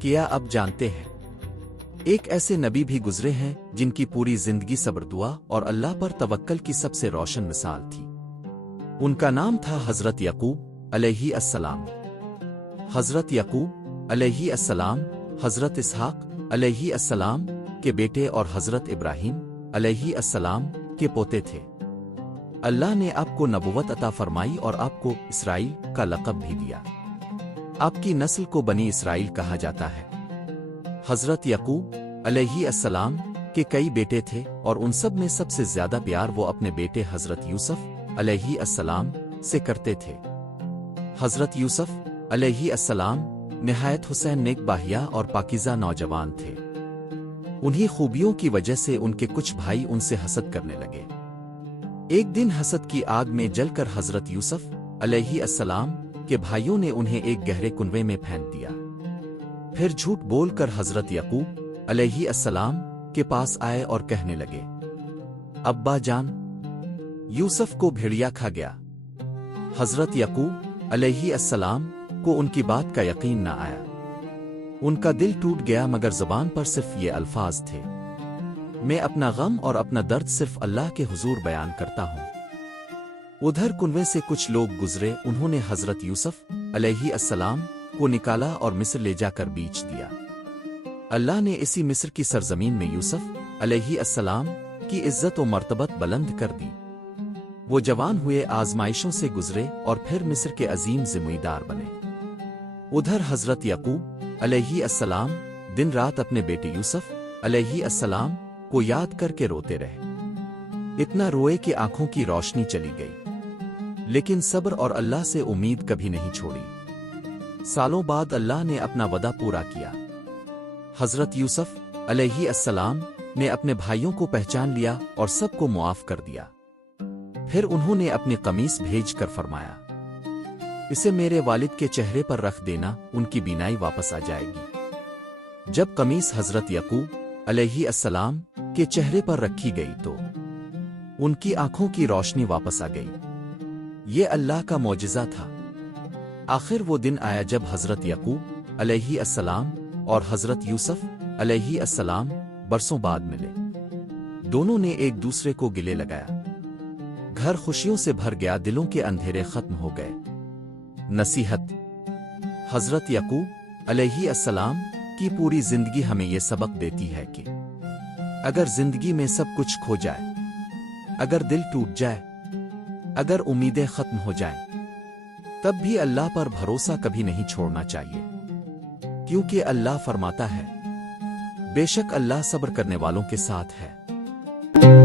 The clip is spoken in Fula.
کیا اب جانتے ہیں ایک ایسے نبی بھی گزرے ہیں جن کی پوری زندگی صبر دعا اور اللہ پر توکل کی سب سے روشن مثال تھی۔ ان کا نام تھا حضرت یعقوب علیہ السلام۔ حضرت یعقوب علیہ السلام حضرت اسحاق علیہ السلام کے بیٹے اور حضرت ابراہیم علیہ السلام کے پوتے تھے۔ اللہ نے آپ کو نبوت عطا فرمائی اور آپ کو اسرائیل کا لقب بھی دیا۔ آپ کی نسل کو بنی اسرائیل کہا جاتا ہے۔ حضرت یعقوب علیہ السلام کے کئی بیٹے تھے اور ان سب میں سب سے زیادہ پیار وہ اپنے بیٹے حضرت یوسف علیہ السلام سے کرتے تھے۔ حضرت یوسف علیہ السلام نہایت حسین نیک باحیا اور پاکیزہ نوجوان تھے۔ انہی خوبیوں کی وجہ سے ان کے کچھ بھائی ان سے حسد کرنے لگے۔ ایک دن حسد کی آگ میں جل کر حضرت یوسف علیہ السلام کے بھائیوں نے انہیں ایک گہرے کنویں میں پھینک دیا۔ پھر جھوٹ بول کر حضرت یعقوب علیہ السلام کے پاس آئے اور کہنے لگے، ابا جان، یوسف کو بھیڑیا کھا گیا۔ حضرت یعقوب علیہ السلام کو ان کی بات کا یقین نہ آیا۔ ان کا دل ٹوٹ گیا مگر زبان پر صرف یہ الفاظ تھے، میں اپنا غم اور اپنا درد صرف اللہ کے حضور بیان کرتا ہوں۔ ادھر کنویں سے کچھ لوگ گزرے، انہوں نے حضرت یوسف علیہ السلام کو نکالا اور مصر لے جا کر بیچ دیا۔ اللہ نے اسی مصر کی سرزمین میں یوسف علیہ السلام کی عزت و مرتبت بلند کر دی۔ وہ جوان ہوئے، آزمائشوں سے گزرے اور پھر مصر کے عظیم ذمہ دار بنے۔ ادھر حضرت یعقوب علیہ السلام دن رات اپنے بیٹے یوسف علیہ السلام کو یاد کر کے روتے رہے۔ اتنا روئے کہ آنکھوں کی روشنی چلی گئی، لیکن صبر اور اللہ سے امید کبھی نہیں چھوڑی۔ سالوں بعد اللہ نے اپنا وعدہ پورا کیا۔ حضرت یوسف علیہ السلام نے اپنے بھائیوں کو پہچان لیا اور سب کو معاف کر دیا۔ پھر انہوں نے اپنی قمیص بھیج کر فرمایا، اسے میرے والد کے چہرے پر رکھ دینا، ان کی بینائی واپس آ جائے گی۔ جب قمیص حضرت یعقوب علیہ السلام کے چہرے پر رکھی گئی تو ان کی آنکھوں کی روشنی واپس آ گئی۔ یہ اللہ کا معجزہ تھا۔ آخر وہ دن آیا جب حضرت یعقوب علیہ السلام اور حضرت یوسف علیہ السلام برسوں بعد ملے۔ دونوں نے ایک دوسرے کو گلے لگایا۔ گھر خوشیوں سے بھر گیا، دلوں کے اندھیرے ختم ہو گئے۔ نصیحت: حضرت یعقوب علیہ السلام کی پوری زندگی ہمیں یہ سبق دیتی ہے کہ اگر زندگی میں سب کچھ کھو جائے، اگر دل ٹوٹ جائے، اگر امیدیں ختم ہو جائیں، تب بھی اللہ پر بھروسہ کبھی نہیں چھوڑنا چاہیے، کیونکہ اللہ فرماتا ہے، بے شک اللہ صبر کرنے والوں کے ساتھ ہے۔